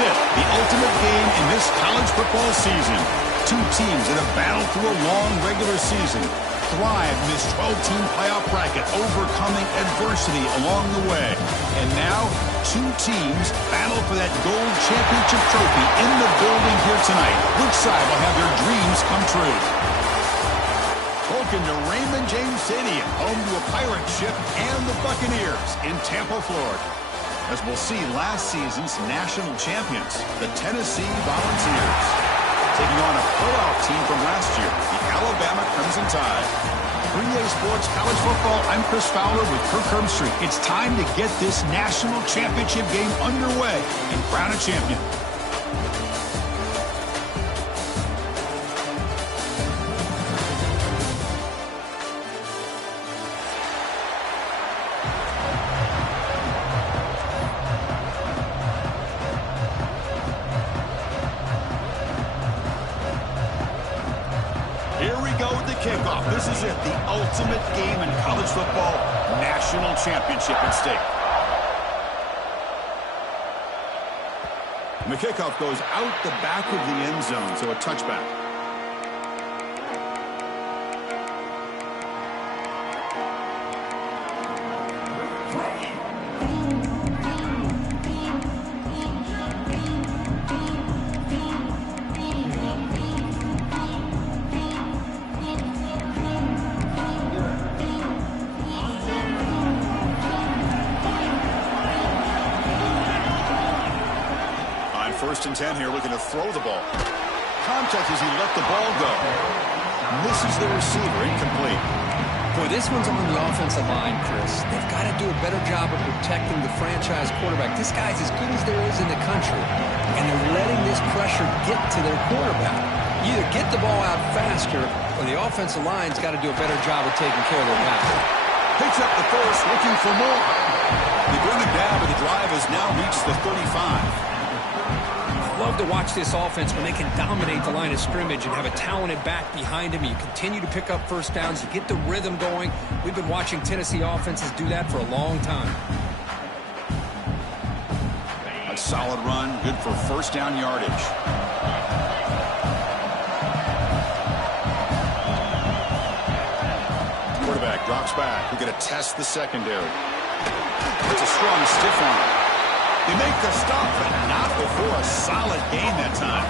it, the ultimate game in this college football season. Two teams that have battled through a long regular season, thrived in this 12-team playoff bracket, overcoming adversity along the way. And now, two teams battle for that gold championship trophy in the building here tonight. Which side will have their dreams come true? Welcome to Raymond James Stadium, home to a pirate ship and the Buccaneers in Tampa, Florida. As we'll see last season's national champions, the Tennessee Volunteers, taking on a playoff team from last year, the Alabama Crimson Tide. 3A Sports College Football, I'm Chris Fowler with Kirk Herbstreit. It's time to get this national championship game underway and crown a champion. Kickoff. This is it, the ultimate game in college football, national championship at stake. And the kickoff goes out the back of the end zone, so a touchback. First and 10 here, looking to throw the ball. Contact as he let the ball go. Misses the receiver, incomplete. Boy, this one's on the offensive line, Chris. They've got to do a better job of protecting the franchise quarterback. This guy's as good as there is in the country, and they're letting this pressure get to their quarterback. You either get the ball out faster, or the offensive line's got to do a better job of taking care of their pass. Picks up the first, looking for more. They bring it down, but the drive has now reached the 35. Love to watch this offense when they can dominate the line of scrimmage and have a talented back behind him. You continue to pick up first downs. You get the rhythm going. We've been watching Tennessee offenses do that for a long time. A solid run, good for first down yardage. Quarterback drops back. We're going to test the secondary. It's a strong stiff arm. They make the stop, but not before a solid gain that time.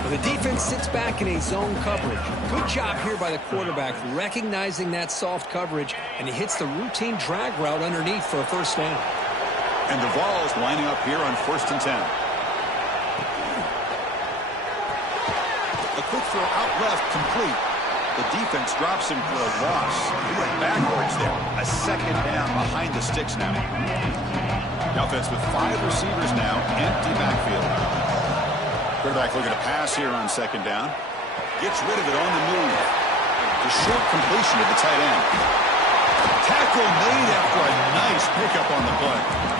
Well, the defense sits back in a zone coverage. Good job here by the quarterback, recognizing that soft coverage, and he hits the routine drag route underneath for a first down. And the Vols lining up here on first and 10. A quick throw out left, complete. The defense drops him for a loss. He went backwards there. A second down behind the sticks now. The offense with 5 receivers now, empty backfield. Quarterback looking to pass here on second down. Gets rid of it on the move. The short completion to the tight end. Tackle made after a nice pickup on the play.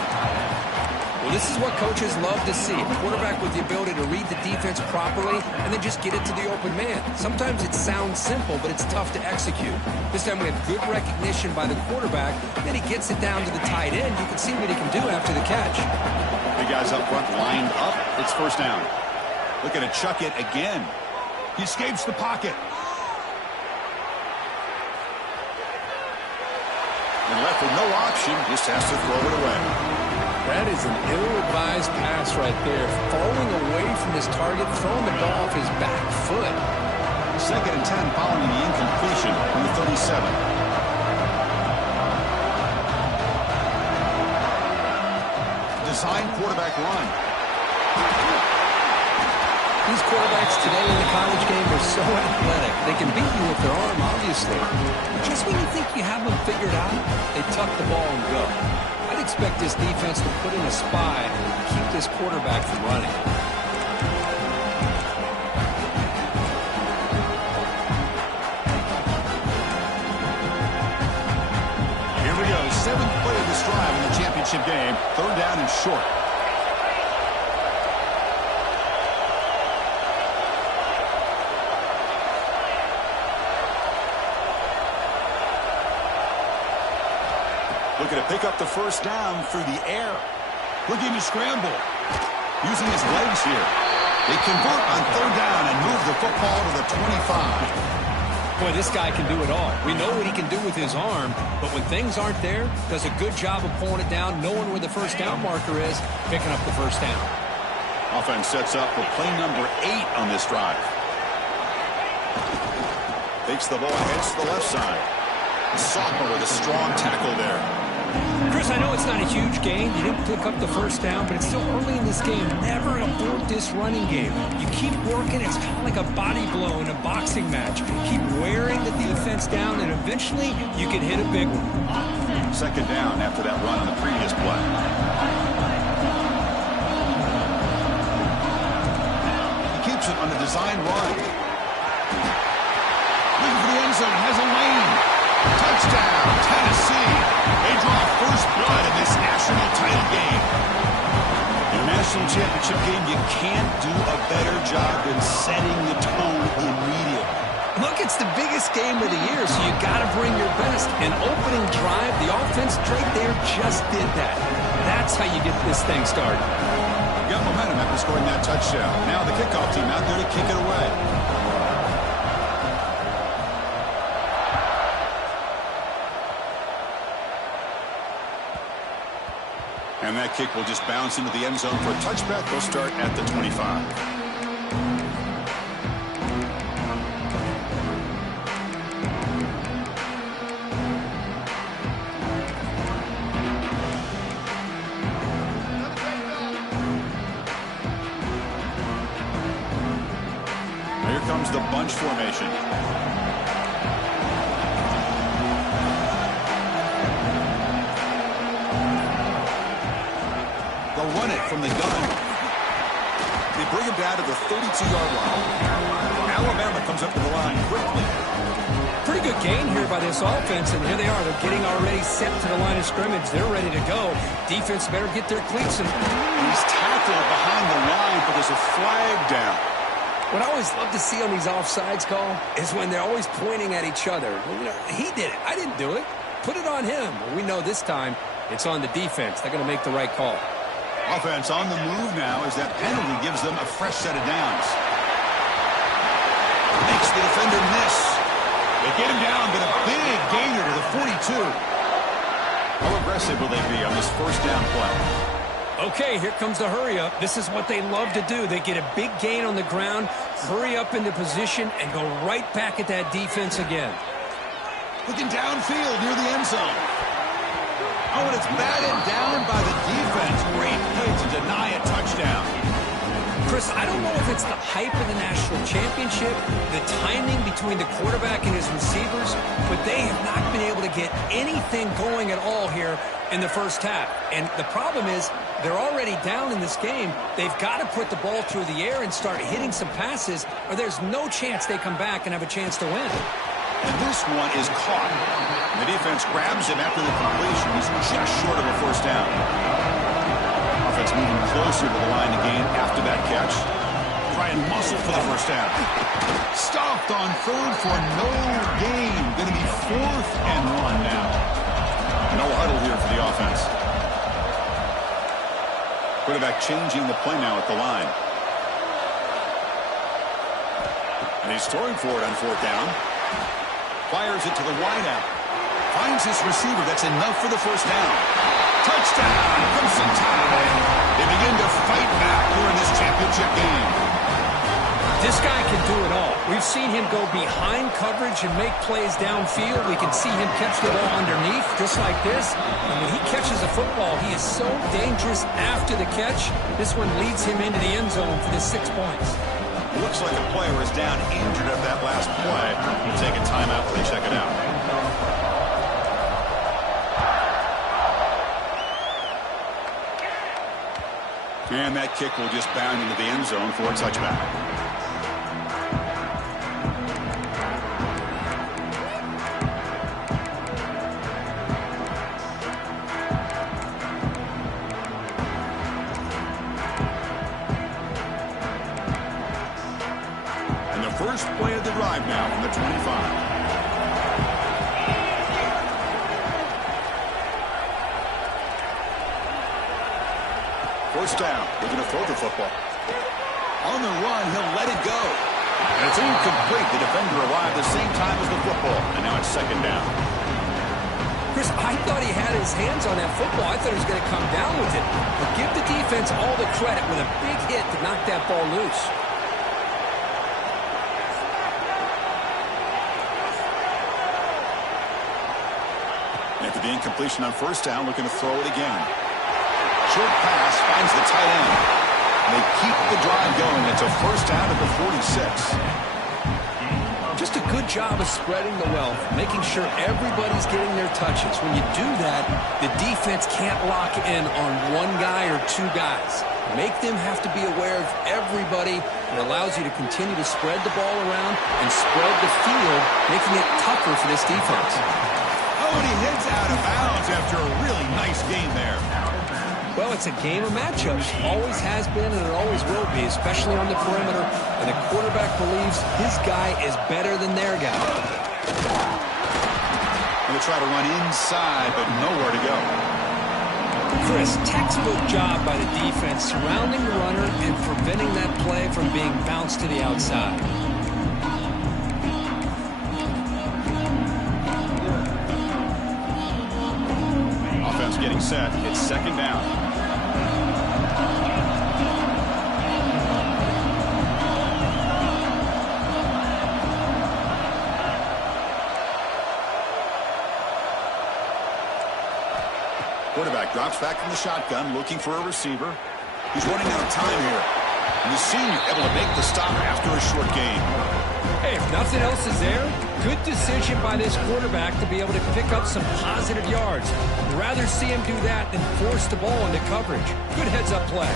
Well, this is what coaches love to see. A quarterback with the ability to read the defense properly and then just get it to the open man. Sometimes it sounds simple, but it's tough to execute. This time we have good recognition by the quarterback. Then he gets it down to the tight end. You can see what he can do after the catch. The guys up front lined up. It's first down. Looking to chuck it again. He escapes the pocket. And left with no option, just has to throw it away. That is an ill-advised pass right there. Falling away from his target, throwing the ball off his back foot. Second and 10 following the incompletion from the 37. Design quarterback run. These quarterbacks today in the college game are so athletic. They can beat you with their arm, obviously. Just when you think you have them figured out, they tuck the ball and go. I'd expect this defense to put in a spy and keep this quarterback from running. Here we go. 7th play of this drive in the championship game. Third down and short. Looking to pick up the first down through the air. Looking to scramble. using his legs here. They convert on third down and move the football to the 25. Boy, this guy can do it all. We know what he can do with his arm, but when things aren't there, does a good job of pulling it down, knowing where the first down marker is, picking up the first down. Offense sets up for play number 8 on this drive. Takes the ball, heads to the left side. Sophomore with a strong tackle there. Chris, I know it's not a huge gain. You didn't pick up the first down, but it's still early in this game. Never abort this running game. You keep working. It's kind of like a body blow in a boxing match. Keep wearing the defense down, and eventually you can hit a big one. Second down after that run on the previous play. He keeps it on the design run. Looking for the end zone. Has a lane. Touchdown, Tennessee. They draw first blood in this national title game. In a national championship game, you can't do a better job than setting the tone immediately. Look, it's the biggest game of the year, so you got to bring your best. An opening drive, the offense right there just did that. That's how you get this thing started. You got momentum after scoring that touchdown. Now the kickoff team out there to kick it away. And that kick will just bounce into the end zone for a touchback. They'll start at the 25. Now here comes the bunch formation. Run it from the gun. They bring him down to the 32-yard line. Alabama comes up to the line quickly. Pretty good gain here by this offense, and here they are. They're getting already set to the line of scrimmage. They're ready to go. Defense better get their cleats. He's tackled behind the line, but there's a flag down. What I always love to see on these offsides call is when they're always pointing at each other. Well, you know, he did it. I didn't do it. Put it on him. Well, we know this time it's on the defense. They're going to make the right call. Offense on the move now as that penalty gives them a fresh set of downs. Makes the defender miss. They get him down, but a big gainer to the 42. How aggressive will they be on this first down play? Okay, here comes the hurry up. This is what they love to do. They get a big gain on the ground, hurry up into position, and go right back at that defense again. Looking downfield near the end zone. Oh, and it's batted down by the defense. Great play to deny a touchdown. Chris, I don't know if it's the hype of the national championship, the timing between the quarterback and his receivers, but they have not been able to get anything going at all here in the first half. And the problem is they're already down in this game. They've got to put the ball through the air and start hitting some passes, or there's no chance they come back and have a chance to win. And this one is caught. The defense grabs him after the completion. He's just short of a first down. Offense moving closer to the line again after that catch. Try and muscle for the first down. Stopped on third for no gain. Going to be 4th and 1 now. No huddle here for the offense. Quarterback changing the play now at the line. And he's throwing for it on 4th down. Fires it to the wideout. Finds his receiver. That's enough for the first down. Touchdown, Crimson Tide. They begin to fight back here in this championship game. This guy can do it all. We've seen him go behind coverage and make plays downfield. We can see him catch the ball underneath, just like this. And when he catches a football, he is so dangerous after the catch. This one leads him into the end zone for the 6 points. Looks like a player is down injured at that last play. We'll take a timeout when they check it out. And that kick will just bound into the end zone for a touchback. First play of the drive now from the 25. first down. They're going to throw the football. On the run, he'll let it go. And it's incomplete. The defender arrived the same time as the football. And now it's second down. Chris, I thought he had his hands on that football. I thought he was going to come down with it. But give the defense all the credit with a big hit to knock that ball loose. After the incompletion on first down, looking to throw it again. Short pass finds the tight end. They keep the drive going. It's a first down at the 46. Just a good job of spreading the wealth, making sure everybody's getting their touches. When you do that, the defense can't lock in on one guy or two guys. Make them have to be aware of everybody. It allows you to continue to spread the ball around and spread the field, making it tougher for this defense. Oh, and he heads out of bounds after a really nice game there. Well, it's a game of matchups. Always has been and it always will be, especially on the perimeter. And the quarterback believes his guy is better than their guy. Going to try to run inside, but nowhere to go. Chris, textbook job by the defense surrounding the runner and preventing that play from being bounced to the outside. Offense getting set. It's second down. Quarterback drops back from the shotgun, looking for a receiver. He's running out of time here. And the senior able to make the stop after a short gain. Hey, if nothing else is there, good decision by this quarterback to be able to pick up some positive yards. I'd rather see him do that than force the ball into coverage. Good heads-up play.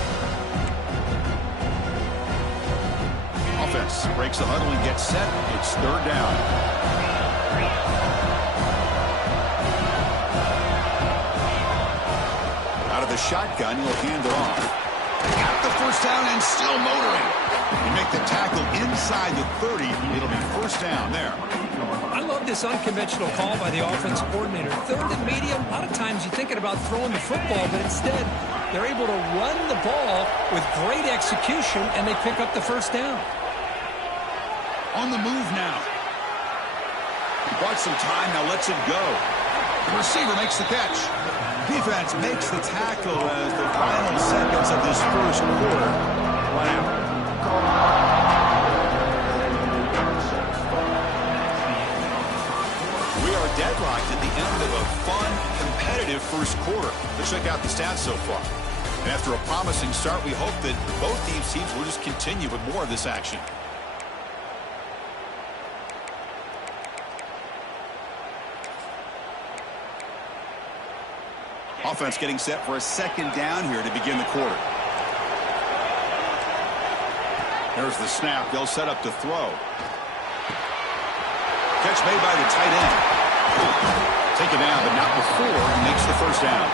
Offense breaks the huddle and gets set. It's third down. Out of the shotgun, he'll hand it off. Got the first down and still motoring. You make the tackle inside the 30. It'll be first down there. I love this unconventional call by the offense coordinator. Third and medium, a lot of times you're thinking about throwing the football, but instead they're able to run the ball with great execution, and they pick up the first down. On the move now. He bought some time, now lets it go. The receiver makes the catch. Defense makes the tackle as the final seconds of this first quarter run out. We are deadlocked at the end of a fun, competitive first quarter. Let's check out the stats so far. And after a promising start, we hope that both these teams will just continue with more of this action. Offense getting set for a second down here to begin the quarter. There's the snap. They'll set up to throw. Catch made by the tight end. Taken down, but not before he makes the first down.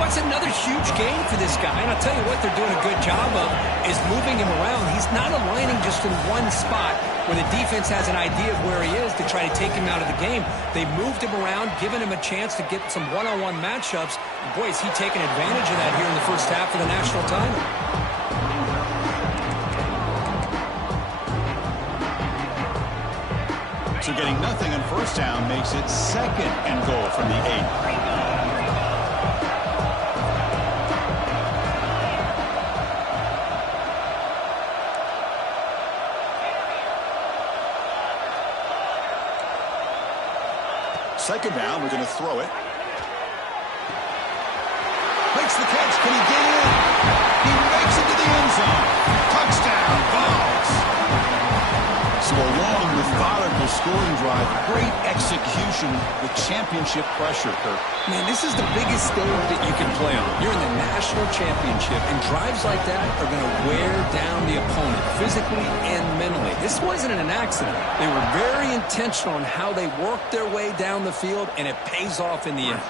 That's another huge gain for this guy. And I'll tell you what they're doing a good job of is moving him around. He's not aligning just in one spot where the defense has an idea of where he is to try to take him out of the game. They moved him around, giving him a chance to get some one-on-one matchups. And boy, is he taking advantage of that here in the first half of the national title. So getting nothing on first down makes it second and goal from the 8. Second down, we're going to throw it. Makes the catch. Can he get in? He makes it to the end zone. Touchdown, Vols. So a long, methodical scoring drive. Great execution with championship pressure, Kirk. Man, this is the biggest stage that you can play on. You're in the national championship, and drives like that are going to wear down the opponent physically and mentally. This wasn't an accident. They were very intentional on how they worked their way down the field, and it pays off in the end.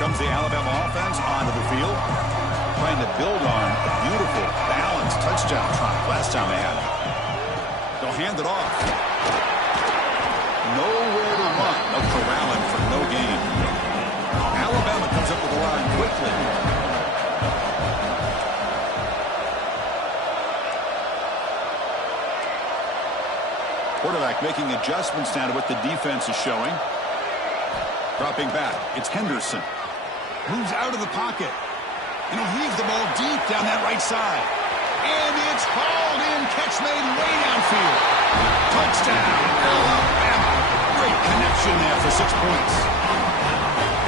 comes the Alabama offense onto the field, trying to build on a beautiful, balanced touchdown try last time they had it. They'll hand it off. Nowhere to run. No corralling for no gain. Alabama comes up with the line quickly. Quarterback making adjustments now to what the defense is showing. Dropping back. It's Henderson. Moves out of the pocket. And he'll heave the ball deep down that right side. And it's hauled in. Catch made way downfield. Touchdown, Alabama. Great connection there for 6 points.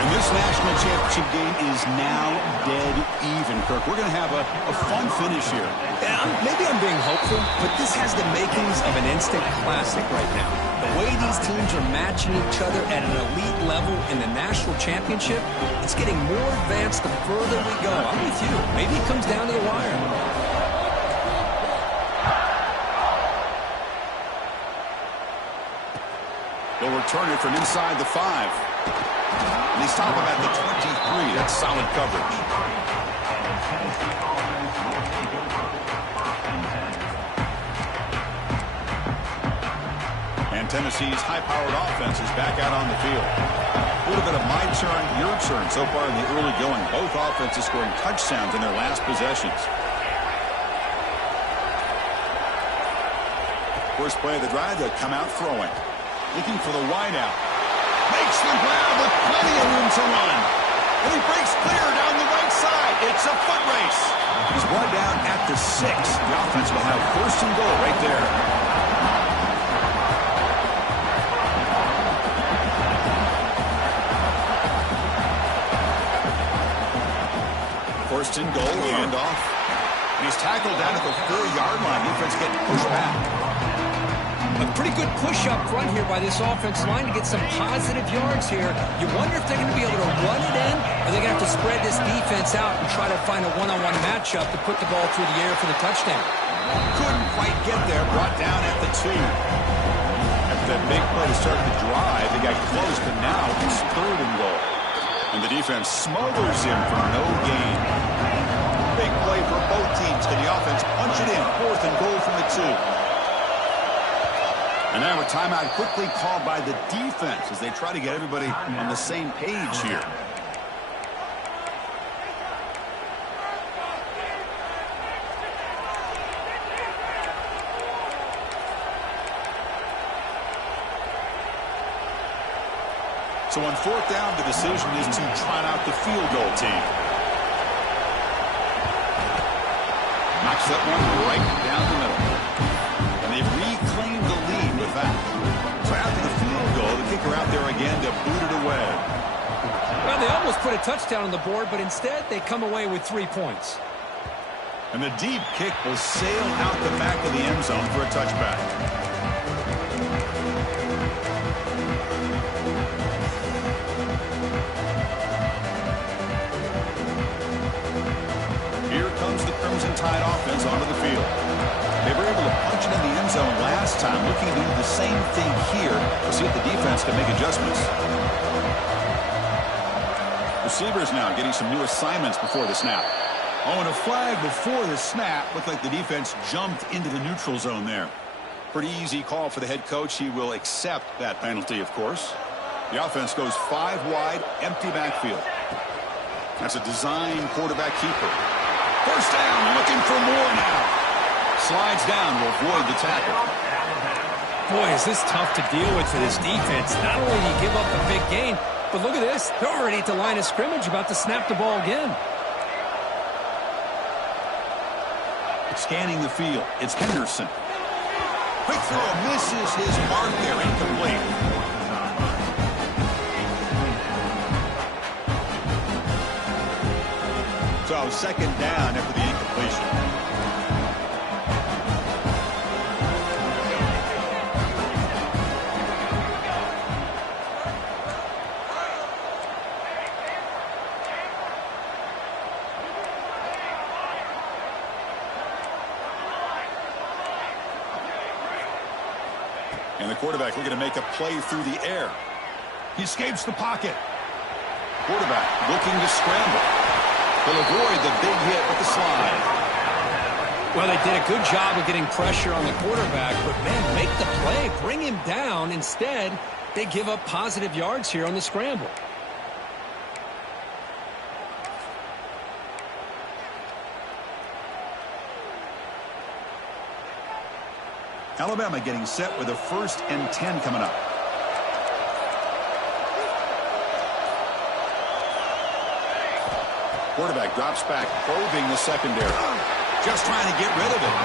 And this national championship game is now dead even, Kirk. We're going to have a fun finish here. Yeah, maybe I'm being hopeful, but this has the makings of an instant classic right now. The way these teams are matching each other at an elite level in the national championship, it's getting more advanced the further we go. I'm with you. Maybe it comes down to the wire. They'll return it from inside the 5. And they stop him at the 23. That's solid coverage. And Tennessee's high-powered offense is back out on the field. A little bit of my turn, your turn so far in the early going. Both offenses scoring touchdowns in their last possessions. First play of the drive, they'll come out throwing. Looking for the wideout. Makes the grab with plenty of room to run. And he breaks clear down the right side. It's a foot race. He's brought down at the 6. The offense will have first and goal right there. First and goal, handoff. And he's tackled down at the 4-yard line. Defense getting pushed back. A pretty good push up front here by this offensive line to get some positive yards here. You wonder if they're going to be able to run it in, or they're going to have to spread this defense out and try to find a one-on-one matchup to put the ball through the air for the touchdown. Couldn't quite get there. Brought down at the 2. After that big play to start the drive, they got close, but now it's 3rd and goal. And the defense smothers him for no gain. Big play for both teams. Can the offense punch it in? 4th and goal from the 2. And now a timeout quickly called by the defense as they try to get everybody on the same page here. So on 4th down, the decision is to trot out the field goal team. Knocks that one right down the middle. And they've reclaimed the lead with that. So after the field goal, the kicker out there again to boot it away. Well, they almost put a touchdown on the board, but instead they come away with 3 points. And the deep kick will sail out the back of the end zone for a touchback. Here comes the Crimson Tide offense onto the field. They were able to punch it in the end zone last time, looking to do the same thing here. We'll see if the defense can make adjustments. Receivers now getting some new assignments before the snap. Oh, and a flag before the snap. Looked like the defense jumped into the neutral zone there. Pretty easy call for the head coach. He will accept that penalty, of course. The offense goes 5 wide, empty backfield. That's a design quarterback keeper. First down, looking for more now. Slides down to avoid the tackle. Boy, is this tough to deal with for this defense. Not only do you give up a big gain, but look at this. They're already at the line of scrimmage about to snap the ball again. Scanning the field, it's Henderson. Quick throw, misses his mark there, incomplete. So 2nd down after the incompletion. And the quarterback looking to make a play through the air. He escapes the pocket. Quarterback looking to scramble. He'll avoid the big hit with the slide. Well, they did a good job of getting pressure on the quarterback, but, man, make the play. Bring him down. Instead, they give up positive yards here on the scramble. Alabama getting set with a 1st and 10 coming up. Quarterback drops back, probing the secondary. Just trying to get rid of it.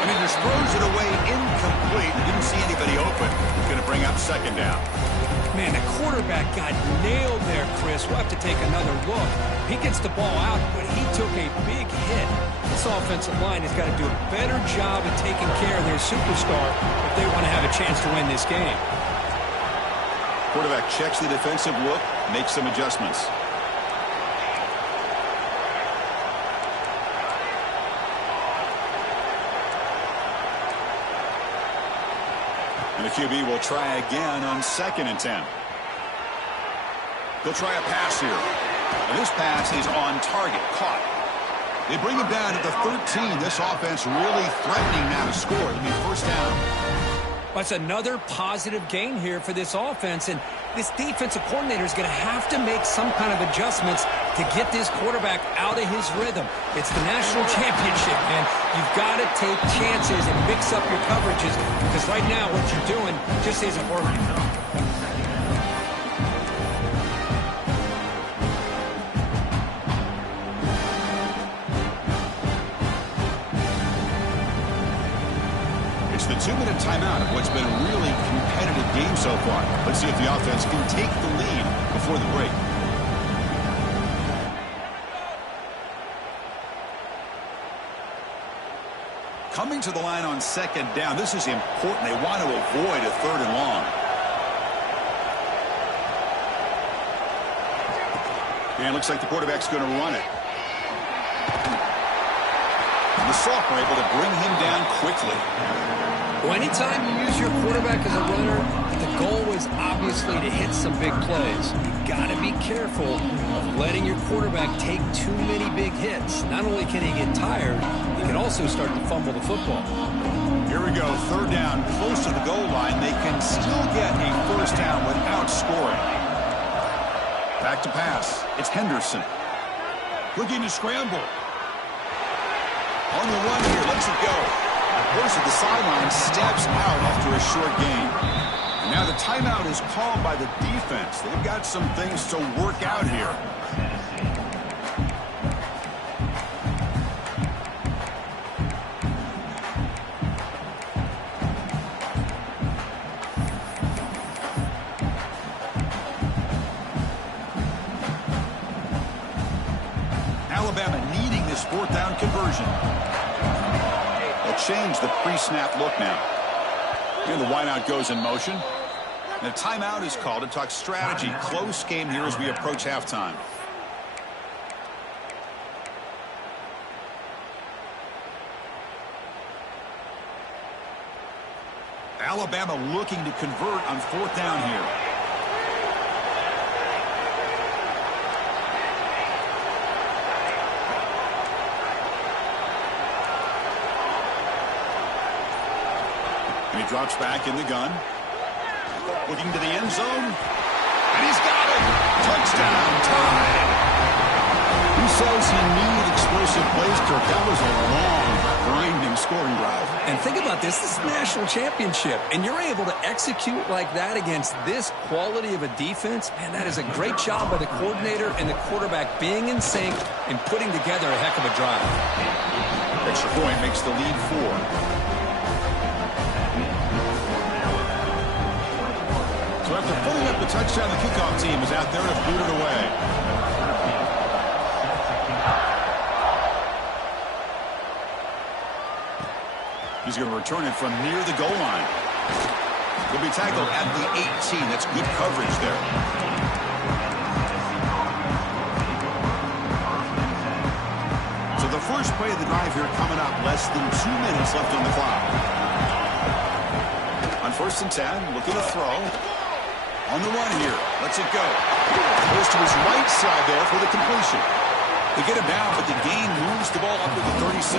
And he just throws it away incomplete. Didn't see anybody open. Going to bring up 2nd down. Man, the quarterback got nailed there, Chris. We'll have to take another look. He gets the ball out, but he took a big hit. This offensive line has got to do a better job of taking care of their superstar if they want to have a chance to win this game. Quarterback checks the defensive look, makes some adjustments. And the QB will try again on 2nd and 10. They'll try a pass here. And this pass is on target, caught. They bring him down at the 13. This offense really threatening now to score. It'll be 1st down. That's another positive gain here for this offense, and this defensive coordinator is going to have to make some kind of adjustments to get this quarterback out of his rhythm. It's the national championship, man. You've got to take chances and mix up your coverages, because right now what you're doing just isn't working. It's the 2-minute timeout of what's been a really competitive game so far. Let's see if the offense can take the lead before the break. Coming to the line on 2nd down. This is important. They want to avoid a 3rd and long. And it looks like the quarterback's going to run it. And the sophomore able to bring him down quickly. Well, anytime you use your quarterback as a runner, the goal is obviously to hit some big plays. You've got to be careful of letting your quarterback take too many big hits. Not only can he get tired, he can also start to fumble the football. Here we go, 3rd down, close to the goal line. They can still get a 1st down without scoring. Back to pass. It's Henderson. Looking to scramble. On the run here, lets it go. Goes to the sideline, steps out after a short gain. And now the timeout is called by the defense. They've got some things to work out here. Alabama needing this 4th down conversion. Change the pre-snap look now. Here the wideout goes in motion. And a timeout is called to talk strategy. Close game here as we approach halftime. Alabama looking to convert on 4th down here. And he drops back in the gun. Looking to the end zone. And he's got it. Touchdown, tied. Who says he needed explosive plays, Kirk? That was a long, grinding scoring drive. And think about this. This is a national championship. And you're able to execute like that against this quality of a defense. Man, that is a great job by the coordinator and the quarterback being in sync and putting together a heck of a drive. Extra point makes the lead 4. So after pulling up the touchdown, the kickoff team is out there to boot it away. He's going to return it from near the goal line. He'll be tackled at the 18. That's good coverage there. So the first play of the drive here coming up. Less than 2 minutes left on the clock. On 1st and 10, looking to throw. On the run here. Lets it go. Goes to his right side there for the completion. They get him down, but the gain moves the ball up to the 36.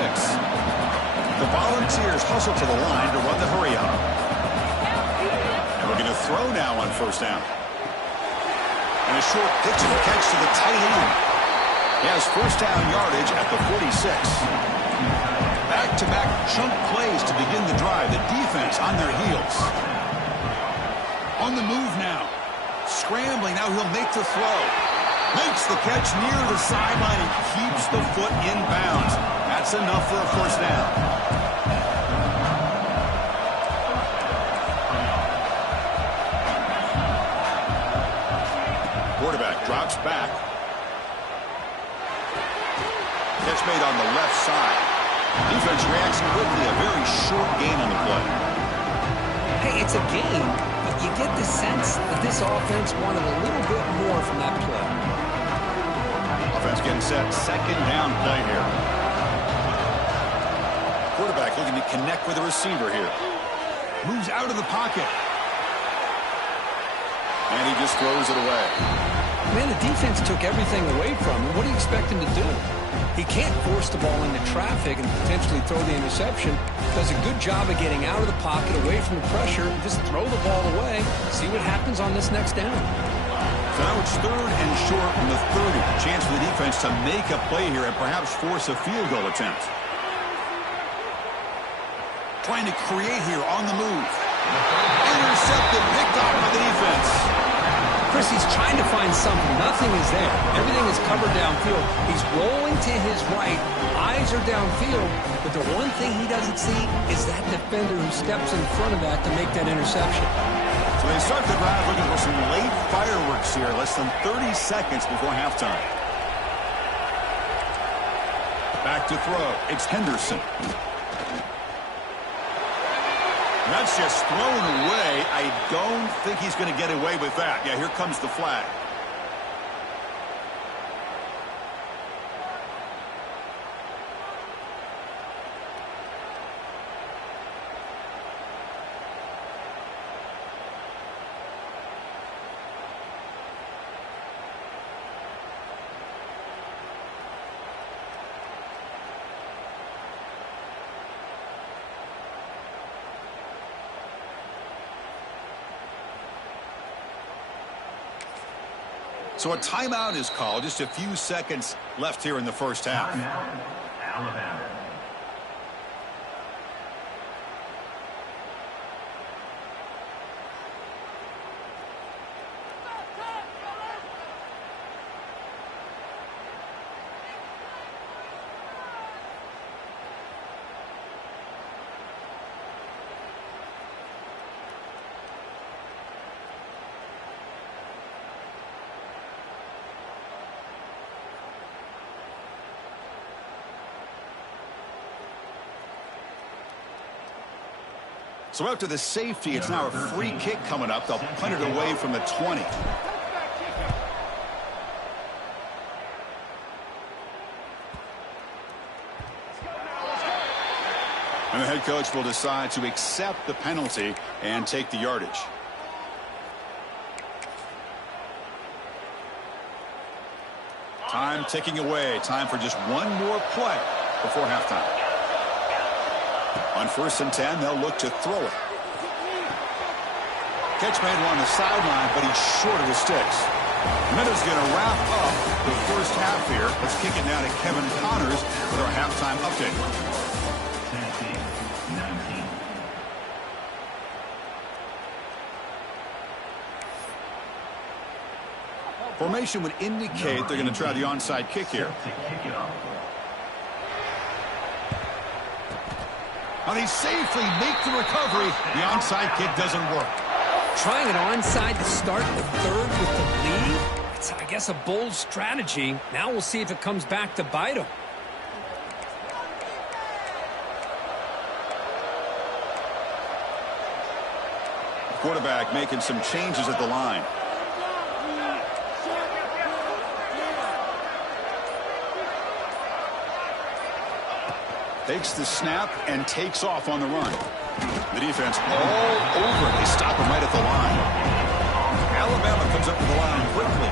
The Volunteers hustle to the line to run the hurry up. And we're going to throw now on first down. And a short pitch and a catch to the tight end. He has first down yardage at the 46. Back-to-back chunk plays to begin the drive. The defense on their heels. On the move now. Scrambling. Now he'll make the throw. Makes the catch near the sideline and keeps the foot in bounds. That's enough for a first down. Quarterback drops back. Catch made on the left side. Defense reacts quickly. A very short gain on the play. Hey, it's a gain, but you get the sense that this offense wanted a little bit more from that play. Offense getting set. Second down play here. Quarterback looking to connect with the receiver here. Moves out of the pocket. And he just throws it away. Man, the defense took everything away from him. What do you expect him to do? He can't force the ball into traffic and potentially throw the interception. Does a good job of getting out of the pocket, away from the pressure, and just throw the ball away. See what happens on this next down. So now it's third and short from the 30. Chance for the defense to make a play here and perhaps force a field goal attempt. Trying to create here on the move. Intercepted, picked off by the defense. Chris, he's trying to find something. Nothing is there. Everything is covered downfield. He's rolling to his right. Eyes are downfield. But the one thing he doesn't see is that defender who steps in front of that to make that interception. So they start the drive looking for some late fireworks here. Less than 30 seconds before halftime. Back to throw. It's Henderson. That's just thrown away. I don't think he's going to get away with that. Yeah, here comes the flag. So a timeout is called. Just a few seconds left here in the first half. Alabama. So after the safety, it's now a free kick coming up. They'll punt it away from the 20. And the head coach will decide to accept the penalty and take the yardage. Time ticking away. Time for just one more play before halftime. On 1st and 10, they'll look to throw it. Catch made on the sideline, but he's short of the sticks. Minuta's going to wrap up the first half here. Let's kick it now to Kevin Connors with our halftime update. 19. Formation would indicate they're going to try the onside kick here. Now they safely make the recovery. The onside kick doesn't work. Trying it onside to start the third with the lead? It's, I guess, a bold strategy. Now we'll see if it comes back to bite him. Quarterback making some changes at the line. Takes the snap and takes off on the run. The defense all over. They stop him right at the line. Alabama comes up to the line quickly.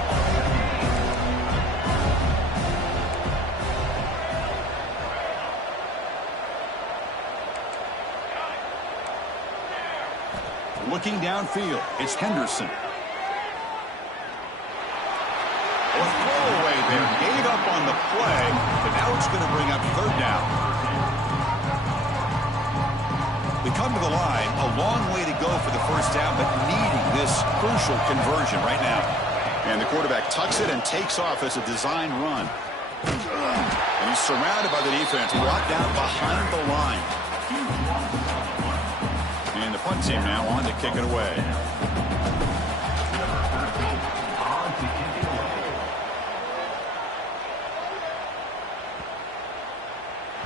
Looking downfield, it's Henderson. A throwaway there, gave up on the play, but now it's going to bring up third down. They come to the line, a long way to go for the first down, but needing this crucial conversion right now. And the quarterback tucks it and takes off as a design run. And he's surrounded by the defense, brought down behind the line. And the punt team now on to kick it away.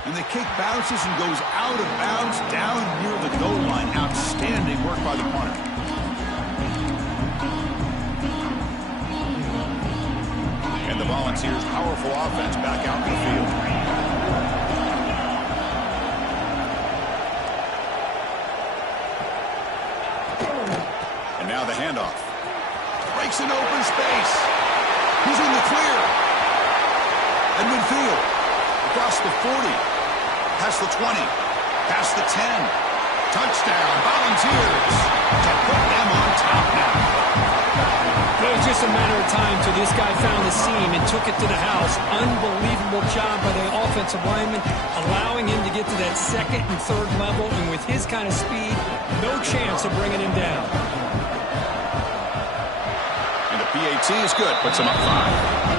And the kick bounces and goes out of bounds down near the goal line. Outstanding work by the punter. And the Volunteers' powerful offense back out in the field. And now the handoff. Breaks an open space. He's in the clear. Edwin Field across the 40. Past the 20, past the 10. Touchdown, Volunteers to put them on top now. It was just a matter of time till this guy found the seam and took it to the house. Unbelievable job by the offensive lineman, allowing him to get to that second and third level, and with his kind of speed, no chance of bringing him down. And the PAT is good, puts him up 5.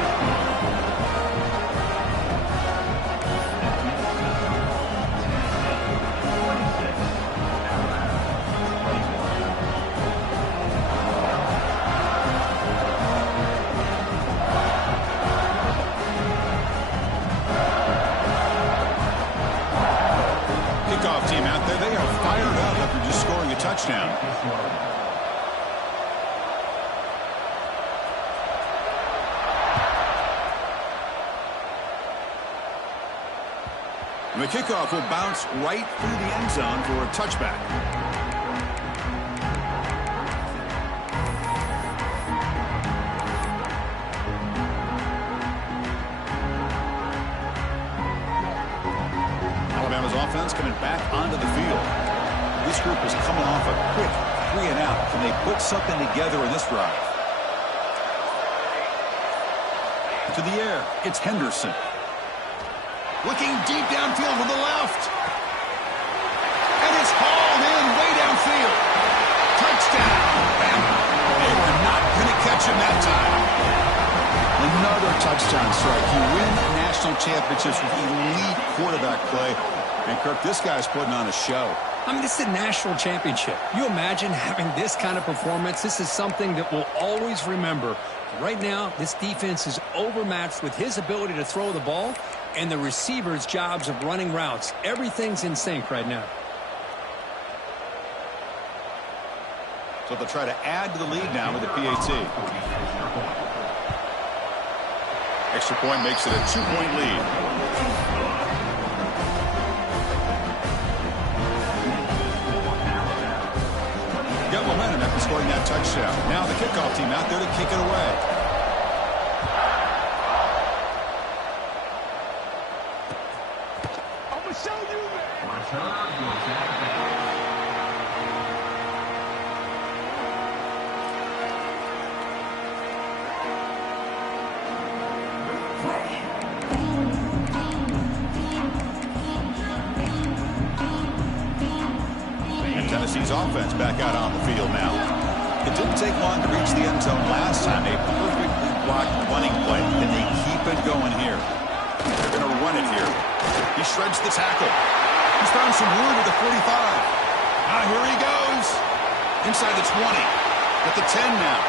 Team out there, they are fired up after just scoring a touchdown. And the kickoff will bounce right through the end zone for a touchback. Offense coming back onto the field. This group is coming off a quick 3-and-out. Can they put something together in this drive? To the air, it's Henderson. Looking deep downfield to the left. And it's hauled in way downfield. Touchdown, Bama. They were not going to catch him that time. Another touchdown strike. You win national championships with elite quarterback play. And, Kirk, this guy's putting on a show. I mean, this is a national championship. You imagine having this kind of performance? This is something that we'll always remember. Right now, this defense is overmatched with his ability to throw the ball and the receivers' jobs of running routes. Everything's in sync right now. So they'll try to add to the lead now with the PAT. Extra point makes it a 2-point lead. Got momentum after scoring that touchdown. Now the kickoff team out there to kick it away. I'm going to show you, man. Tennessee's offense back out on the field now. It didn't take long to reach the end zone last time. A perfectly blocked running play. Can they keep it going here? They're going to run it here. He shreds the tackle. He's found some room at the 45. Here he goes. Inside the 20. At the 10 now.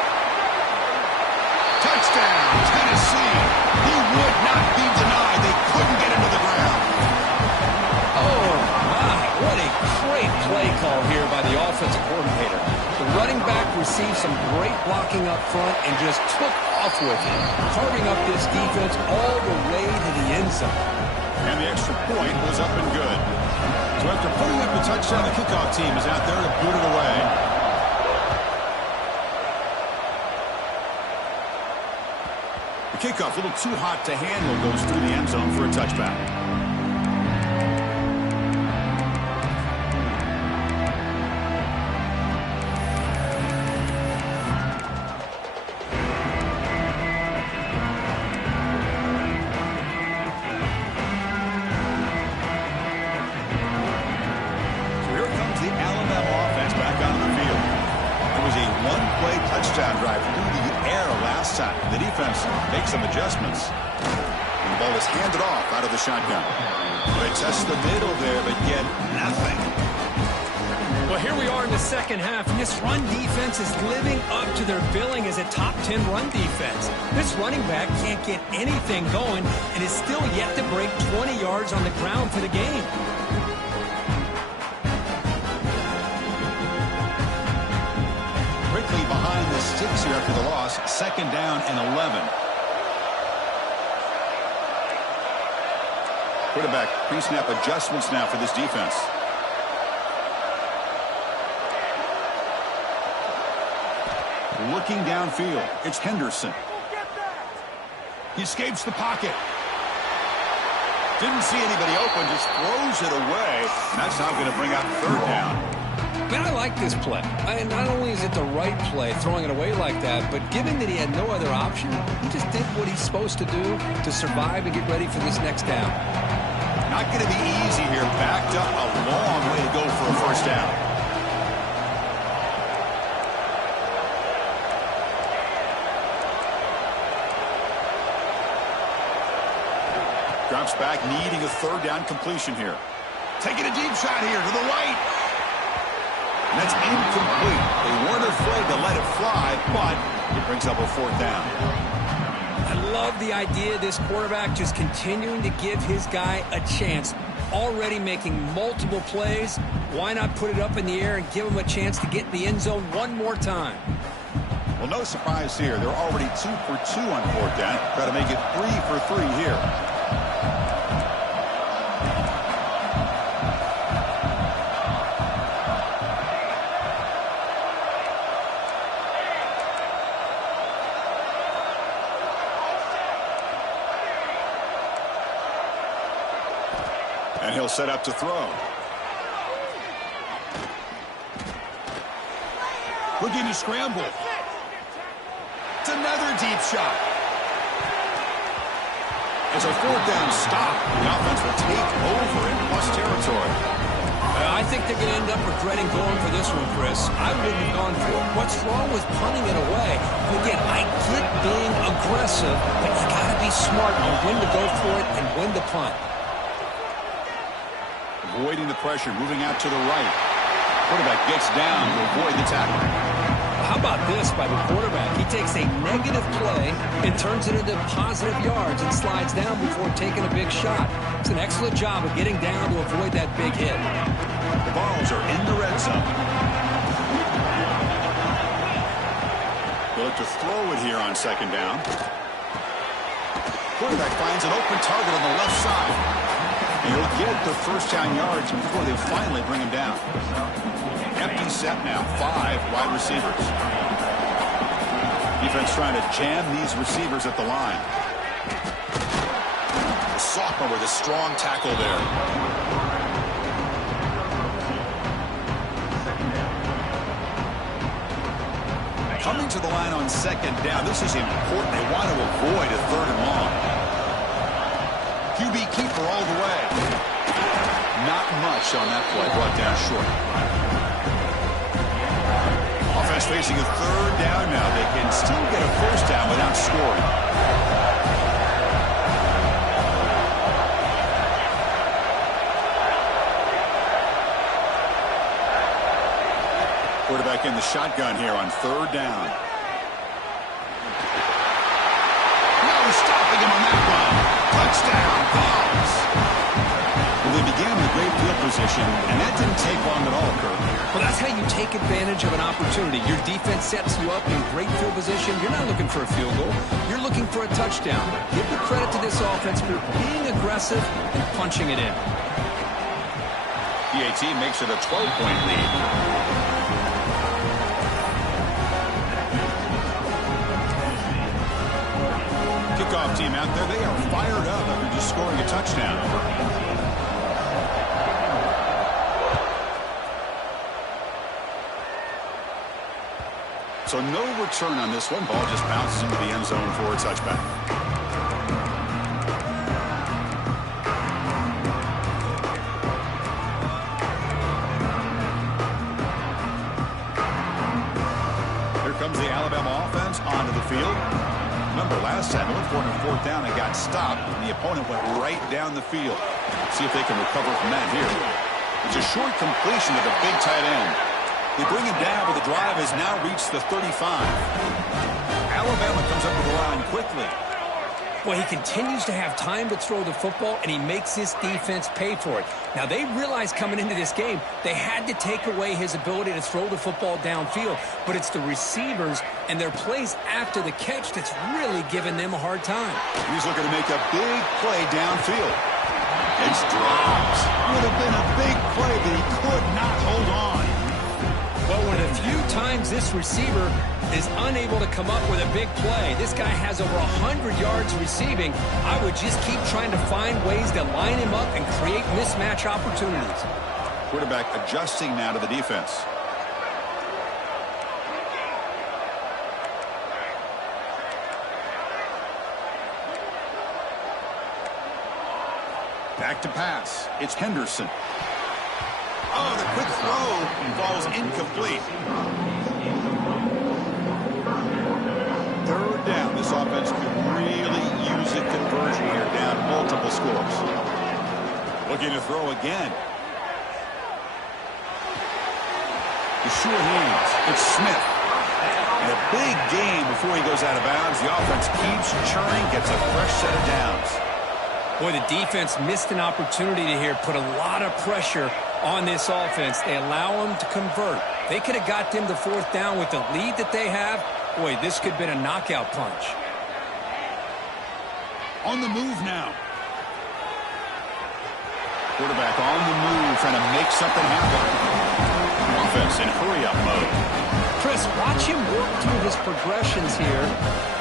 Touchdown, Tennessee. He would not be denied. They couldn't get him to the ground. Oh, my. What a great play call here by the offensive coordinator. The running back received some great blocking up front and just took off with it, carving up this defense all the way to the end zone. And the extra point was up and good. So after putting up the touchdown, the kickoff team is out there to boot it away. Kickoff, a little too hot to handle, goes through the end zone for a touchback. The defense makes some adjustments. And the ball is handed off out of the shotgun. They test the middle there, but get nothing. Well, here we are in the second half, and this run defense is living up to their billing as a top 10 run defense. This running back can't get anything going and is still yet to break 20 yards on the ground for the game. Quickly behind the sticks here after the loss. Second down and 11. Quarterback pre-snap adjustments now for this defense. Looking downfield. It's Henderson. He escapes the pocket. Didn't see anybody open, just throws it away. And that's now going to bring out third down. Man, I like this play. Not only is it the right play, throwing it away like that, but given that he had no other option, he just did what he's supposed to do to survive and get ready for this next down. Not going to be easy here. Backed up a long way to go for a first down. Drops back, needing a third down completion here. Taking a deep shot here to the right. And that's incomplete. They weren't afraid to let it fly, but it brings up a fourth down. I love the idea of this quarterback just continuing to give his guy a chance. Already making multiple plays. Why not put it up in the air and give him a chance to get in the end zone one more time? Well, no surprise here. They're already 2 for 2 on fourth down. Try to make it 3 for 3 here. And he'll set up to throw. Looking to scramble. It's another deep shot. It's a fourth down stop. The offense will take over in plus territory. I think they're going to end up regretting going for this one, Chris. I wouldn't have gone for it. What's wrong with punting it away? Again, I get being aggressive, but you got to be smart on when to go for it and when to punt. Avoiding the pressure, moving out to the right. Quarterback gets down to avoid the tackle. How about this by the quarterback? He takes a negative play and turns it into positive yards and slides down before taking a big shot. It's an excellent job of getting down to avoid that big hit. The Vols are in the red zone. They'll look to throw it here on second down. Quarterback finds an open target on the left side. And he'll get the first down yards before they finally bring him down. Empty set now, 5 wide receivers. Defense trying to jam these receivers at the line. Sophomore with a strong tackle there. Coming to the line on second down. This is important. They want to avoid a third and long. QB keeper all the way. Not much on that play. Brought down short. Offense facing a third down now. They can still get a first down without scoring. Quarterback in the shotgun here on third down. No stopping him on that one. Touchdown, Vols. Well, they began with great field position, and that didn't take long at all, Kirk. Well, that's how you take advantage of an opportunity. Your defense sets you up in great field position. You're not looking for a field goal. You're looking for a touchdown. Give the credit to this offense for being aggressive and punching it in. PAT makes it a 12-point lead. kickoff team out there, they are fired up after just scoring a touchdown. So no return on this one. Ball just bounces into the end zone for a touchback. Here comes the Alabama offense onto the field. Remember, last time they went for it on fourth down and got stopped, and the opponent went right down the field. See if they can recover from that here. It's a short completion to the big tight end. They bring him down, but the drive has now reached the 35. Alabama comes up with the line quickly. Well, he continues to have time to throw the football, and he makes this defense pay for it. Now, they realized coming into this game they had to take away his ability to throw the football downfield, but it's the receivers and their plays after the catch that's really giving them a hard time. He's looking to make a big play downfield. It's drops. Would have been a big play, but he could not hold on. Well, one of the few times this receiver is unable to come up with a big play. This guy has over 100 yards receiving. I would just keep trying to find ways to line him up and create mismatch opportunities. Quarterback adjusting now to the defense. Back to pass. It's Henderson. Oh, the quick throw falls incomplete. Third down. This offense could really use a conversion here, down multiple scores. Looking to throw again. The short hands. It's Smith. And a big game before he goes out of bounds. The offense keeps churning, gets a fresh set of downs. Boy, the defense missed an opportunity to here, put a lot of pressure on this offense. They allow them to convert. They could have got them the fourth down with the lead that they have. Boy, this could have been a knockout punch. On the move now. Quarterback on the move, trying to make something happen. Offense in hurry-up mode. Chris, watch him work through his progressions here.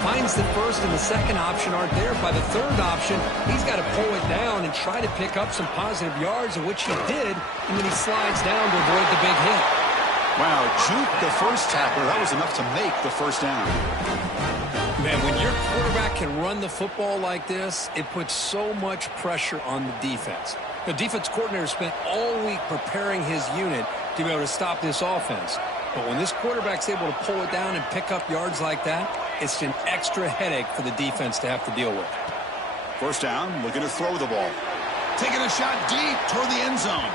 Finds the first and the second option aren't there. By the third option, he's got to pull it down and try to pick up some positive yards, of which he did, and then he slides down to avoid the big hit. Wow, juke the first tackler. That was enough to make the first down. Man, when your quarterback can run the football like this, it puts so much pressure on the defense. The defense coordinator spent all week preparing his unit to be able to stop this offense. But when this quarterback's able to pull it down and pick up yards like that, it's an extra headache for the defense to have to deal with. First down, looking to throw the ball. Taking a shot deep toward the end zone.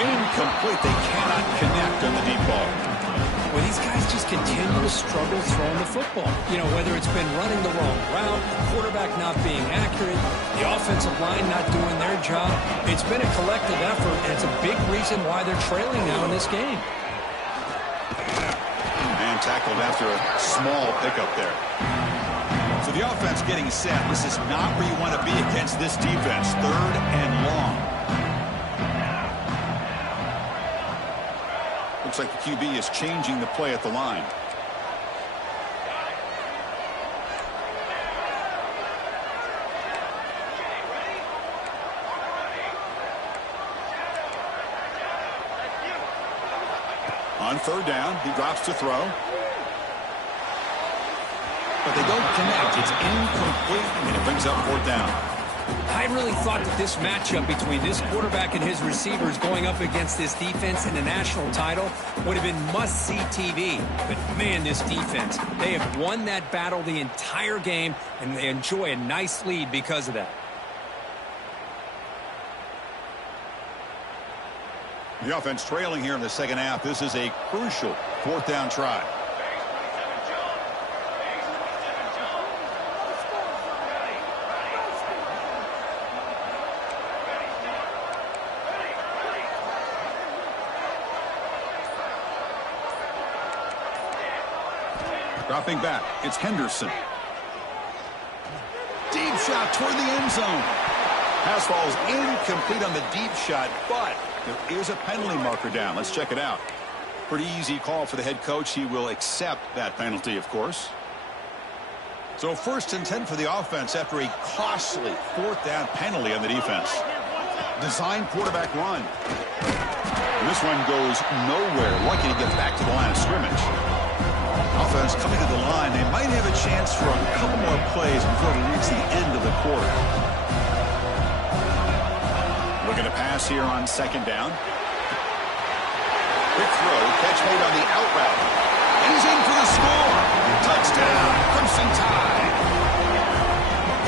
Incomplete. They cannot connect on the deep ball. Well, these guys just continue to struggle throwing the football. You know, whether it's been running the wrong route, the quarterback not being accurate, the offensive line not doing their job. It's been a collective effort, and it's a big reason why they're trailing now in this game. And tackled after a small pickup there. So the offense getting set. This is not where you want to be against this defense. Third and long. Looks like the QB is changing the play at the line. On third down, he drops to throw. But they don't connect. It's incomplete, and it brings up fourth down. I really thought that this matchup between this quarterback and his receivers going up against this defense in the national title would have been must-see TV. But, man, this defense, they have won that battle the entire game, and they enjoy a nice lead because of that. The offense trailing here in the second half. This is a crucial fourth down try. Dropping back, it's Henderson. Deep shot toward the end zone. Pass falls incomplete on the deep shot, but there is a penalty marker down. Let's check it out. Pretty easy call for the head coach. He will accept that penalty, of course. So 1st and 10 for the offense after a costly 4th down penalty on the defense. Design quarterback run. And this one goes nowhere. Lucky to get back to the line of scrimmage. Offense coming to the line. They might have a chance for a couple more plays before we reach the end of the quarter. Looking to pass here on 2nd down. Quick throw. Catch made on the out route. And he's in for the score. Touchdown. Crimson Tide.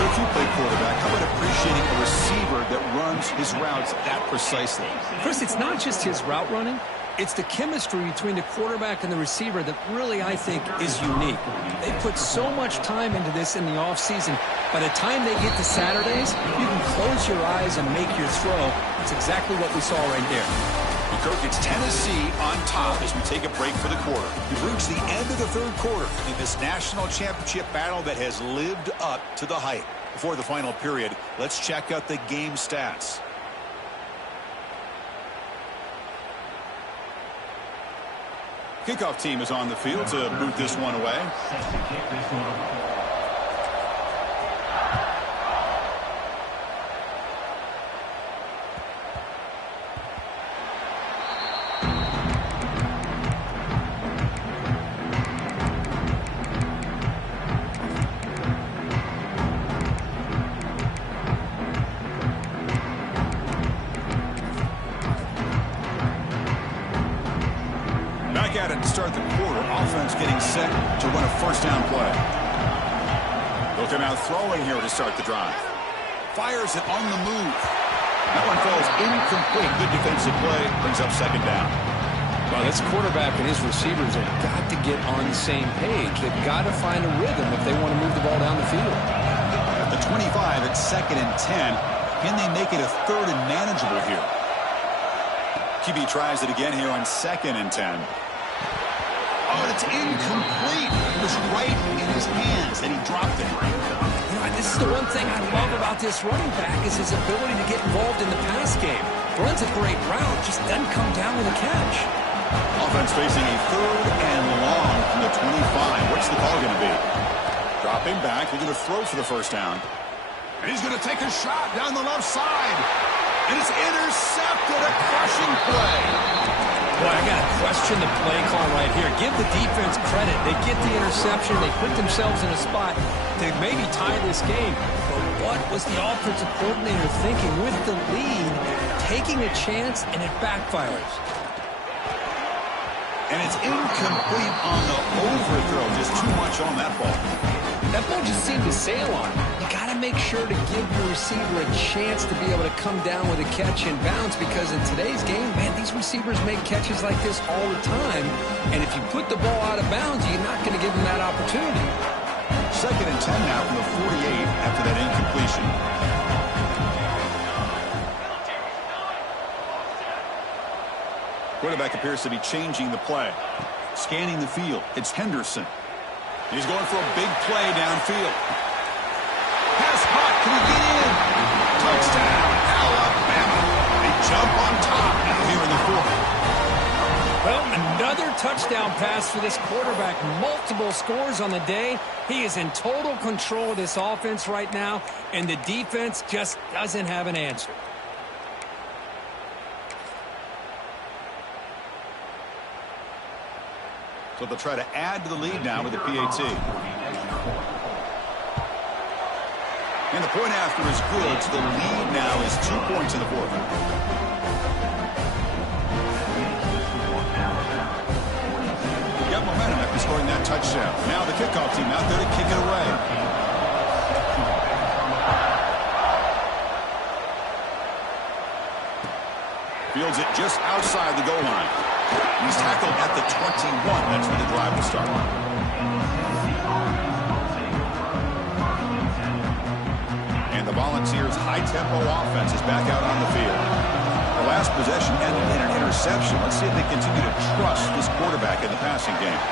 If you play quarterback, how about appreciating a receiver that runs his routes that precisely? Chris, it's not just his route running. It's the chemistry between the quarterback and the receiver that really, I think, is unique. They put so much time into this in the offseason. By the time they get to Saturdays, you can close your eyes and make your throw. It's exactly what we saw right there. Kirk, it's Tennessee on top as we take a break for the quarter. We've reached the end of the 3rd quarter in this national championship battle that has lived up to the hype. Before the final period, let's check out the game stats. Kickoff team is on the field to boot this one away. At it to start the quarter. Offense getting set to run a 1st down play. They'll come out throwing here to start the drive. Fires it on the move. That one falls incomplete. Good defensive play. Brings up 2nd down. Well, this quarterback and his receivers have got to get on the same page. They've got to find a rhythm if they want to move the ball down the field. At the 25, it's 2nd and 10. Can they make it a 3rd and manageable here? QB tries it again here on 2nd and 10. Oh, it's incomplete. It was right in his hands, and he dropped it. You know, this is the one thing I love about this running back is his ability to get involved in the pass game. Runs a great route, just doesn't come down with a catch. Offense facing a 3rd and long from the 25. What's the call going to be? Dropping back, looking to throw for the 1st down. And he's going to take a shot down the left side. And it's intercepted, a crushing play. Boy, I got to question the play call right here. Give the defense credit. They get the interception. They put themselves in a spot to maybe tie this game. But what was the offensive coordinator thinking with the lead, taking a chance, and it backfires? And it's incomplete on the overthrow. Just too much on that ball. That ball just seemed to sail on. You got to make sure to give your receiver a chance to be able to come down with a catch and bounce, because in today's game, man, these receivers make catches like this all the time. And if you put the ball out of bounds, you're not going to give them that opportunity. 2nd and 10 now from the 48 after that incompletion. Quarterback appears to be changing the play. Scanning the field. It's Henderson. He's going for a big play downfield. Pass hot. Can he get in? Touchdown, Alabama. They jump on top now here in the 4th. Well, another touchdown pass for this quarterback. Multiple scores on the day. He is in total control of this offense right now, and the defense just doesn't have an answer. So they'll try to add to the lead now with the PAT. And the point after is good, so the lead now is 2 points in the 4th. Got momentum after scoring that touchdown. Now the kickoff team out there to kick it away. Fields it just outside the goal line. He's tackled at the 21. That's where the drive will start. And the Volunteers' high-tempo offense is back out on the field. The last possession ended in an interception. Let's see if they continue to trust this quarterback in the passing game.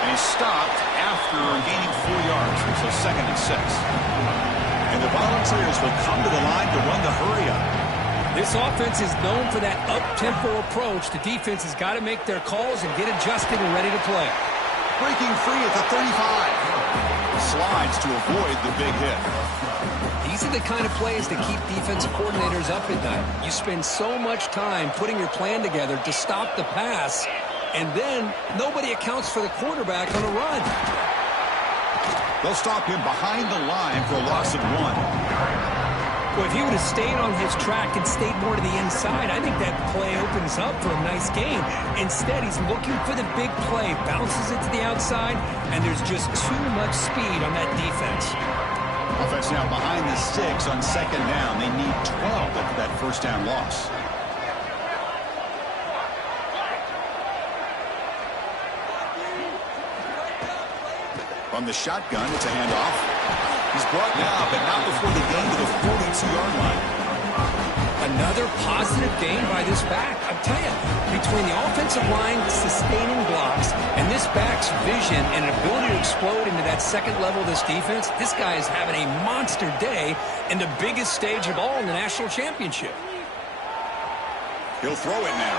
And he's stopped after gaining 4 yards. So 2nd and 6. And the Volunteers will come to the line to run the hurry-up. This offense is known for that up-tempo approach. The defense has got to make their calls and get adjusted and ready to play. Breaking free at the 35. Slides to avoid the big hit. These are the kind of plays that keep defensive coordinators up at night. You spend so much time putting your plan together to stop the pass, and then nobody accounts for the quarterback on a run. They'll stop him behind the line for a loss of 1. Well, if he would have stayed on his track and stayed more to the inside, I think that play opens up for a nice game. Instead, he's looking for the big play, bounces it to the outside, and there's just too much speed on that defense. Offense now behind the sticks on second down. They need 12 after that first down loss. From the shotgun, it's a handoff. He's brought down, but not before the gain to the 42-yard line. Another positive gain by this back. I tell you, between the offensive line sustaining blocks and this back's vision and an ability to explode into that second level of this defense, this guy is having a monster day in the biggest stage of all in the national championship. He'll throw it now.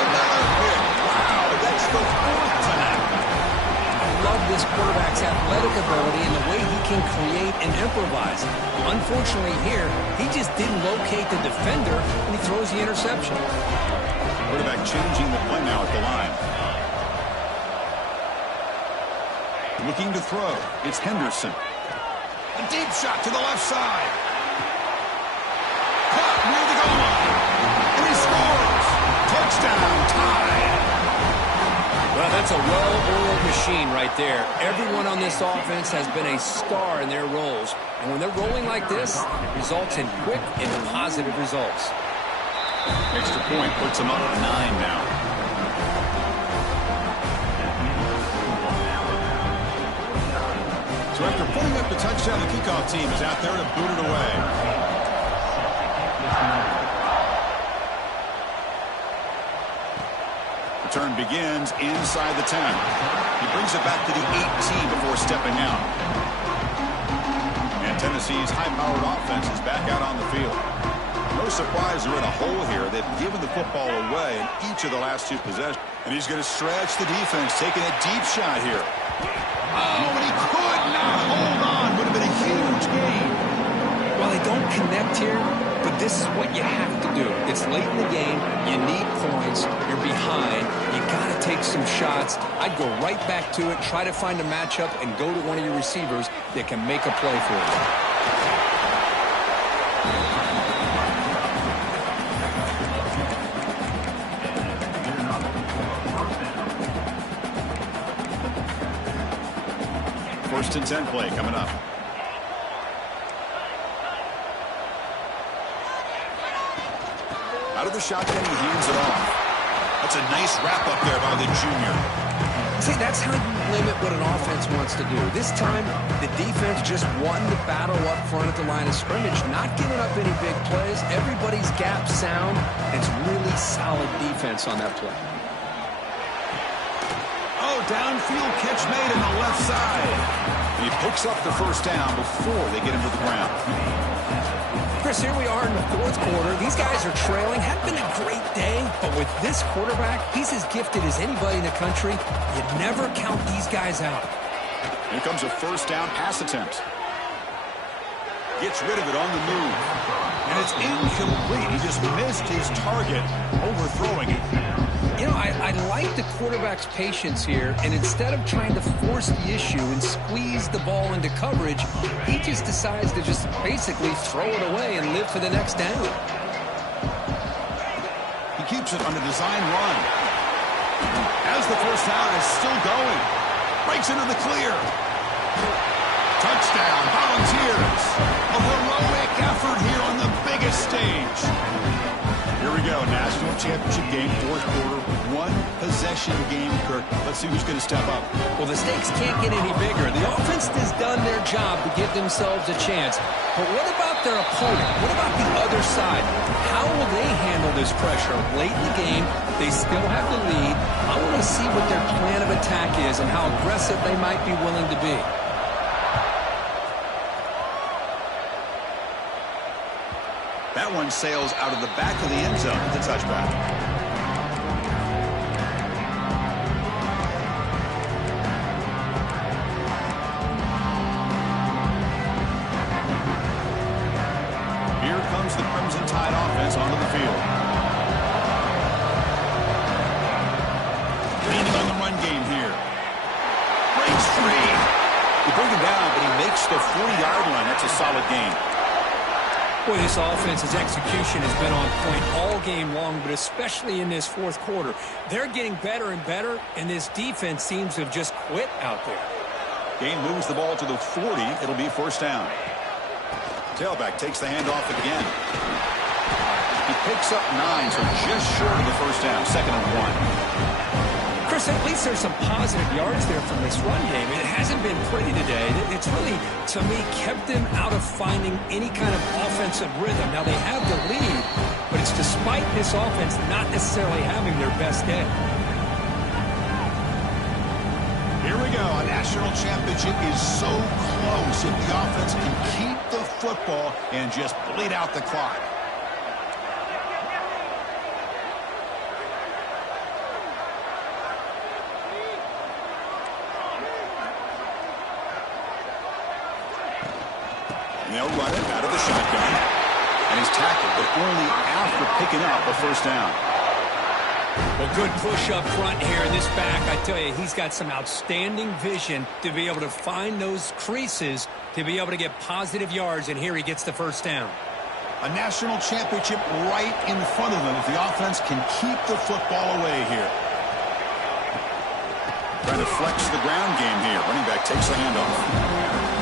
Another hit. Wow, that's the fourth tonight. I love this quarterback's athletic ability and the way he can create and improvise. Unfortunately here, he just didn't locate the defender and he throws the interception. Quarterback changing the play now at the line. Looking to throw. It's Henderson. A deep shot to the left side. Caught near the goal line. And he scores. Touchdown, tied. Well, that's a well-oiled machine right there. Everyone on this offense has been a star in their roles. And when they're rolling like this, it results in quick and positive results. Extra point puts him up 9 now. So after putting up the touchdown, the kickoff team is out there to boot it away. Return begins inside the 10. He brings it back to the 18 before stepping out. And Tennessee's high-powered offense is back out on the field. No surprise they're in a hole here. They've given the football away in each of the last 2 possessions. And he's going to stretch the defense, taking a deep shot here. Oh, and he could not hold on. Would have been a huge gain. Well, they don't connect here, but this is what you have to do. It's late in the game. You need points. You're behind. You got to take some shots. I'd go right back to it, try to find a matchup, and go to one of your receivers that can make a play for you. First and 10 play coming up. Out of the shotgun, he hands it off. That's a nice wrap up there by the junior. See, that's how you limit what an offense wants to do. This time, the defense just won the battle up front at the line of scrimmage, not giving up any big plays. Everybody's gap sound. It's really solid defense on that play. Oh, downfield catch made on the left side. And he picks up the first down before they get him to the ground. Chris, here we are in the 4th quarter. These guys are trailing. Had been a great day, but with this quarterback, he's as gifted as anybody in the country. You never count these guys out. Here comes a first down pass attempt. Gets rid of it on the move. And it's incomplete. He just missed his target, overthrowing it. You know, I like the quarterback's patience here, and instead of trying to force the issue and squeeze the ball into coverage, he just decides to just basically throw it away and live for the next down. He keeps it on a design run. As the first down is still going. Breaks into the clear. Touchdown, Volunteers. A heroic effort here on the biggest stage. Here we go, national championship game, 4th quarter, 1-possession game, Kirk. Let's see who's going to step up. Well, the stakes can't get any bigger. The offense has done their job to give themselves a chance. But what about their opponent? What about the other side? How will they handle this pressure? Late in the game, they still have the lead. I want to see what their plan of attack is and how aggressive they might be willing to be. That one sails out of the back of the end zone with the touchback. inside offense onto the field. Leaning on the run game here. Breaks free. They bring him down, but he makes the 40-yard line. That's a solid gain. Boy, this offense's execution has been on point all game long, but especially in this fourth quarter. They're getting better and better, and this defense seems to have just quit out there. Gain moves the ball to the 40. It'll be first down. Tailback takes the handoff again. He picks up 9, so just short of the first down. 2nd and 1. Chris, at least there's some positive yards there from this run game. It hasn't been pretty today. It's really, to me, kept them out of finding any kind of offensive rhythm. Now, they have the lead, but it's despite this offense not necessarily having their best day. Here we go. A national championship is so close if the offense can keep the football and just bleed out the clock. And they'll run it out of the shotgun. And he's tackled, but only after picking up a first down. Well, good push up front here in this back. I tell you, he's got some outstanding vision to be able to find those creases to be able to get positive yards, and here he gets the first down. A national championship right in front of them if the offense can keep the football away here. Trying to flex the ground game here. Running back takes the handoff.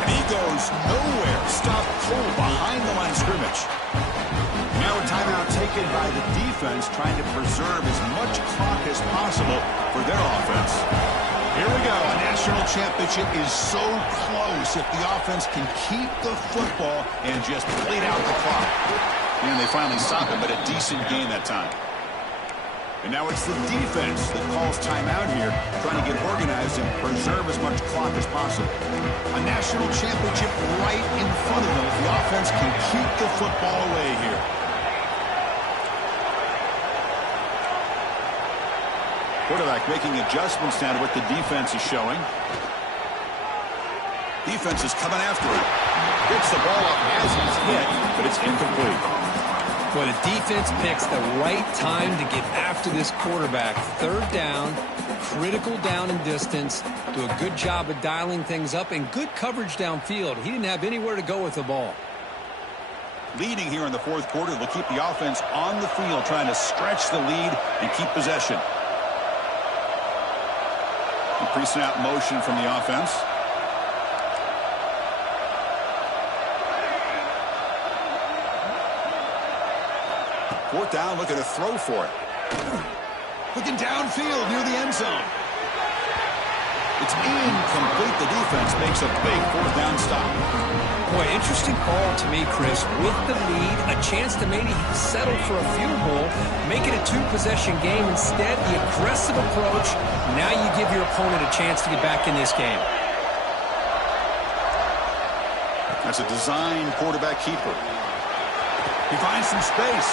And he goes nowhere. Stopped cold behind the line of scrimmage. Now a timeout taken by the defense, trying to preserve as much clock as possible for their offense. Here we go. A national championship is so close if the offense can keep the football and just bleed out the clock. And they finally stop it, but a decent gain that time. And now it's the defense that calls timeout here, trying to get organized and preserve as much clock as possible. A national championship right in front of them if the offense can keep the football away here. Quarterback making adjustments now to what the defense is showing. Defense is coming after him. Gets the ball up as he's hit, but it's incomplete. Well, the defense picks the right time to get after this quarterback. 3rd down, critical down and distance. Do a good job of dialing things up and good coverage downfield. He didn't have anywhere to go with the ball. Leading here in the 4th quarter, they'll keep the offense on the field, trying to stretch the lead and keep possession. Pre-snap motion from the offense. Fourth down, looking to throw for it. Looking downfield near the end zone. It's incomplete. The defense makes a big 4th down stop. Boy, interesting call to me, Chris. With the lead, a chance to maybe settle for a field goal, make it a 2-possession game. Instead, the aggressive approach. Now you give your opponent a chance to get back in this game. That's a design quarterback keeper. He finds some space.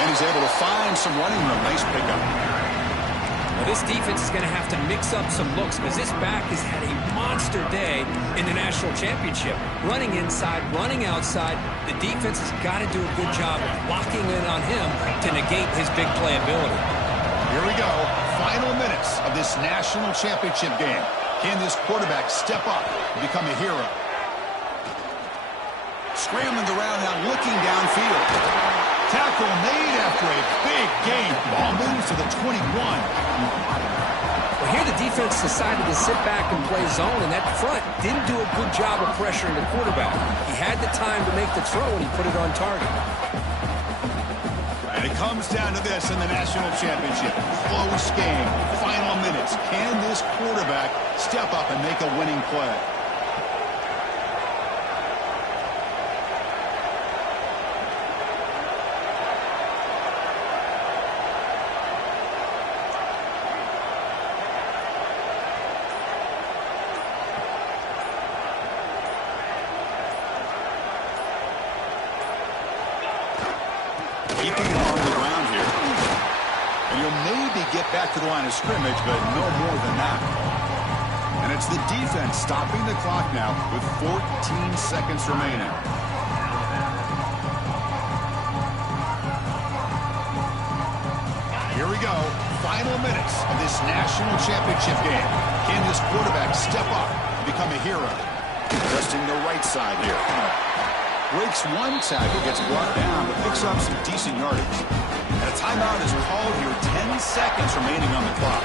And he's able to find some running room. Nice pickup. Well, this defense is going to have to mix up some looks because this back has had a monster day in the national championship. Running inside, running outside. The defense has got to do a good job of locking in on him to negate his big play ability. Here we go. Final minutes of this national championship game. Can this quarterback step up and become a hero? Scrambling around now, looking downfield. Tackle made after a big gain. Ball moves to the 21. Well, here the defense decided to sit back and play zone, and that front didn't do a good job of pressuring the quarterback. He had the time to make the throw, and he put it on target. And it comes down to this in the national championship. Close game. Final minutes. Can this quarterback step up and make a winning play? Keeping it on the ground here. And you'll maybe get back to the line of scrimmage, but no more than that. And it's the defense stopping the clock now with 14 seconds remaining. final minutes of this national championship game. Can this quarterback step up and become a hero? Testing the right side here. Breaks one tackle, gets brought down, but picks up some decent yardage. And a timeout is called here, 10 seconds remaining on the clock.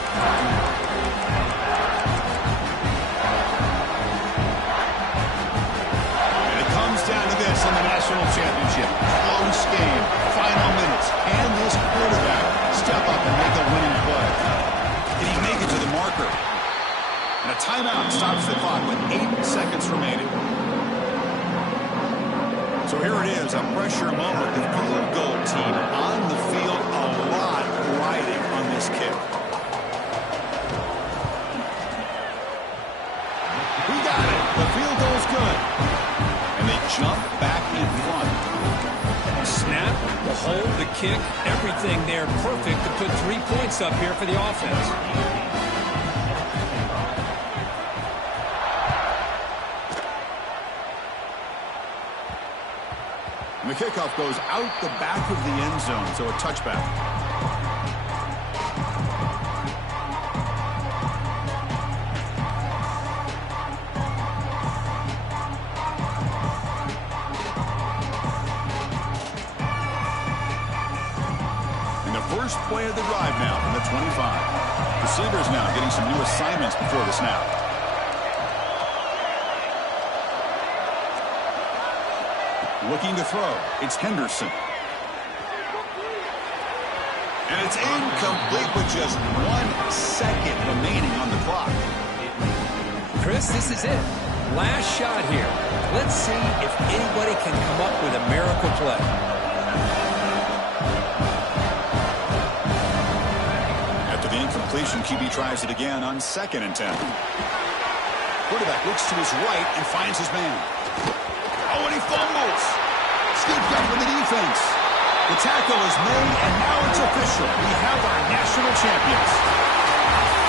And it comes down to this in the national championship. Close game, final minutes. Can this quarterback step up and make a winning play? Can he make it to the marker? And a timeout stops the clock with 8 seconds remaining. So here it is, a pressure moment. The field goal team on the field, a lot riding on this kick. He got it. The field goal's good. And they jump back in front. Snap, the hold, the kick, everything there perfect to put 3 points up here for the offense. And the kickoff goes out the back of the end zone, so a touchback. And the first play of the drive now from the 25. Receivers now getting some new assignments before the snap. Looking to throw. It's Henderson. And it's incomplete with just 1 second remaining on the clock. Chris, this is it. Last shot here. Let's see if anybody can come up with a miracle play. After the incompletion, QB tries it again on 2nd and 10. Quarterback looks to his right and finds his man. Oh, and he fumbles. Scooped up for the defense. The tackle is made, and now it's official. We have our national champions.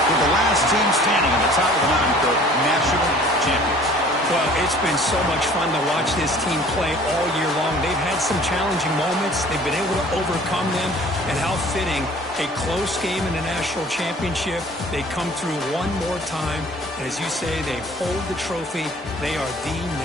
With the last team standing on the top of the mountain, Kirk, national champions. Well, it's been so much fun to watch this team play all year long. They've had some challenging moments. They've been able to overcome them. And how fitting, a close game in the national championship. They come through one more time. And as you say, they hold the trophy. They are the